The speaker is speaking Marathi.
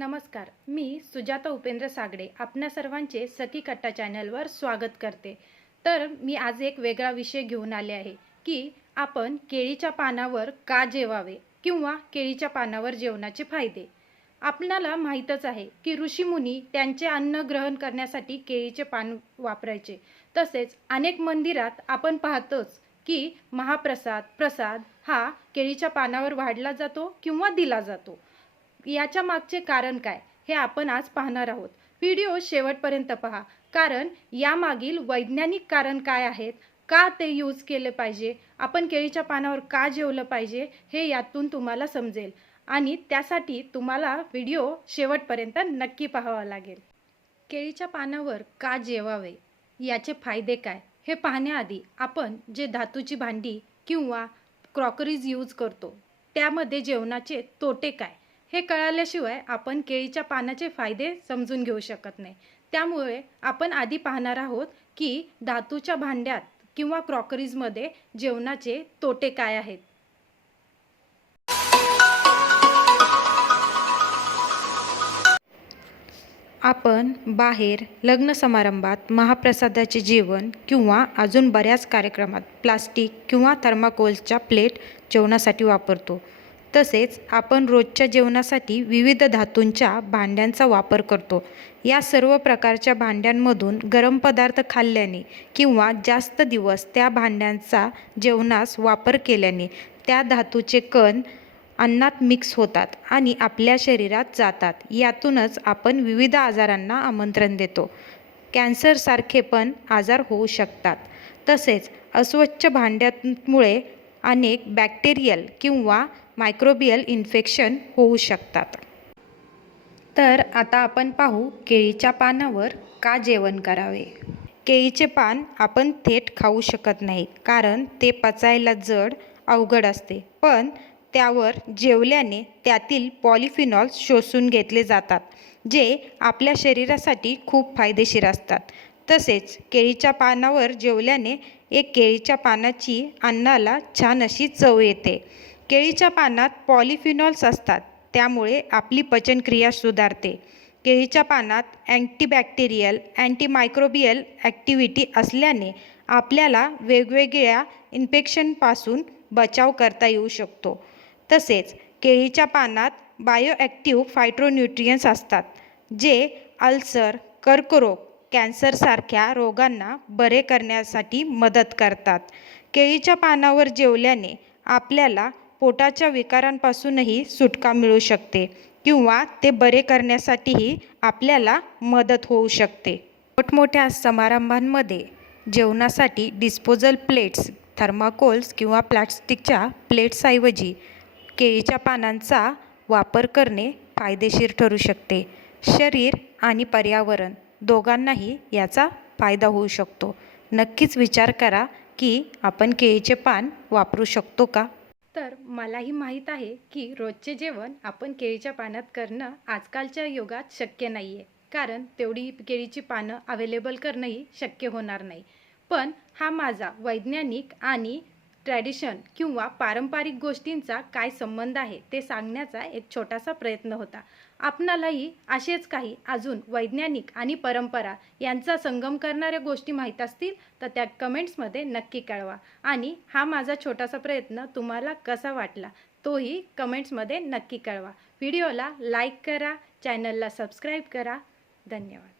नमस्कार मी सुजाता उपेंद्र सागडे आपणा सर्वांचे सखी कट्टा चॅनलवर स्वागत करते. तर मी आज एक वेगळा विषय घेऊन आले आहे की आपण केळीच्या पानावर का जेवावे किंवा केळीच्या पानावर जेवणाचे फायदे. आपणाला माहीतच आहे की ऋषीमुनी त्यांचे अन्न ग्रहण करण्यासाठी केळीचे पान वापरायचे. तसेच अनेक मंदिरात आपण पाहतोच की महाप्रसाद प्रसाद हा केळीच्या पानावर वाढला जातो किंवा दिला जातो. याच्या मागचे कारण काय हे आपण आज पाहणार आहोत. व्हिडिओ शेवटपर्यंत पहा. कारण यामागील वैज्ञानिक कारण काय आहेत? का ते यूज केले पाहिजे? आपण केळीच्या पानावर का जेवलं पाहिजे? हे यातून तुम्हाला समजेल. आणि त्यासाठी तुम्हाला व्हिडिओ शेवटपर्यंत नक्की पाहावा लागेल. केळीच्या पानावर का जेवावे? याचे फायदे काय? हे पाहण्याआधी आपण जे धातूची भांडी किंवा क्रॉकरीज यूज करतो त्यामध्ये जेवणाचे तोटे काय? हे कळाल्याशिवाय आपण केळीच्या पानाचे फायदे समजून घेऊ शकत नाही. त्यामुळे आपण आधी पाहणार आहोत की धातूच्या भांड्यात किंवा क्रॉकरीजमध्ये जेवणाचे तोटे काय आहेत. आपण बाहेर लग्न समारंभात महाप्रसादाचे जेवण किंवा अजून बऱ्याच कार्यक्रमात प्लास्टिक किंवा थर्माकोलच्या प्लेट जेवणासाठी वापरतो. तसेच आपण रोजच्या जेवणासाठी विविध धातूंच्या भांड्यांचा वापर करतो. या सर्व प्रकारच्या भांड्यांमधून गरम पदार्थ खाल्ल्याने किंवा जास्त दिवस त्या भांड्यांचा जेवणास वापर केल्याने त्या धातूचे कण अन्नात मिक्स होतात आणि आपल्या शरीरात जातात. यातूनच आपण विविध आजारांना आमंत्रण देतो. कॅन्सरसारखे पण आजार होऊ शकतात. तसेच अस्वच्छ भांड्यांमुळे अनेक बॅक्टेरियल किंवा मायक्रोबियल इन्फेक्शन होऊ शकतात. तर आता आपण पाहू केळीच्या पानावर का जेवण करावे. केळीचे पान आपण थेट खाऊ शकत नाही कारण ते पचायला जड अवघड असते. पण त्यावर जेवल्याने त्यातील पॉलिफिनॉल्स शोषून घेतले जातात जे आपल्या शरीरासाठी खूप फायदेशीर असतात. तसेच केळीच्या पानावर जेवल्याने एक केळीच्या पानाची अन्नाला छान अशी चव येते. केळीच्या पानात पॉलिफिनॉल्स असतात त्यामुळे आपली पचनक्रिया सुधारते. केळीच्या पानात अँटीबॅक्टेरियल अँटीमायक्रोबियल ॲक्टिव्हिटी असल्याने आपल्याला वेगवेगळ्या इन्फेक्शनपासून बचाव करता येऊ शकतो. तसेच केळीच्या पानात बायोॲक्टिव्ह फायट्रोन्यूट्रियन्स असतात जे अल्सर कर्करोग कॅन्सरसारख्या रोगांना बरे करण्यासाठी मदत करतात. केळीच्या पानावर जेवल्याने आपल्याला पोटाच्या विकारांपासूनही सुटका मिळू शकते किंवा ते बरे करण्यासाठीही आपल्याला मदत होऊ शकते. मोठमोठ्या समारंभांमध्ये जेवणासाठी डिस्पोजल प्लेट्स थर्माकोल्स किंवा प्लॅस्टिकच्या प्लेट्सऐवजी केळीच्या पानांचा वापर करणे फायदेशीर ठरू शकते. शरीर आणि पर्यावरण दोघांनाही याचा फायदा होऊ शकतो. नक्कीच विचार करा की आपण केळीचे पान वापरू शकतो का? तर मलाही माहीत आहे की रोजचे जेवण आपण केळीच्या पानात करणं आजकालच्या युगात शक्य नाही आहे कारण तेवढी केळीची पानं अवेलेबल करणंही शक्य होणार नाही. पण हा माझा वैज्ञानिक आणि ट्रॅडिशन किंवा पारंपरिक गोष्टींचा काय संबंध आहे ते सांगण्याचा एक छोटासा प्रयत्न होता. आपणालाही असेच काही अजून वैज्ञानिक आणि परंपरा यांचा संगम करणाऱ्या गोष्टी माहीत असतील तर त्या कमेंट्समध्ये नक्की कळवा. आणि हा माझा छोटासा प्रयत्न तुम्हाला कसा वाटला तोही कमेंट्समध्ये नक्की कळवा. व्हिडिओला लाईक करा चॅनलला सबस्क्राईब करा. धन्यवाद.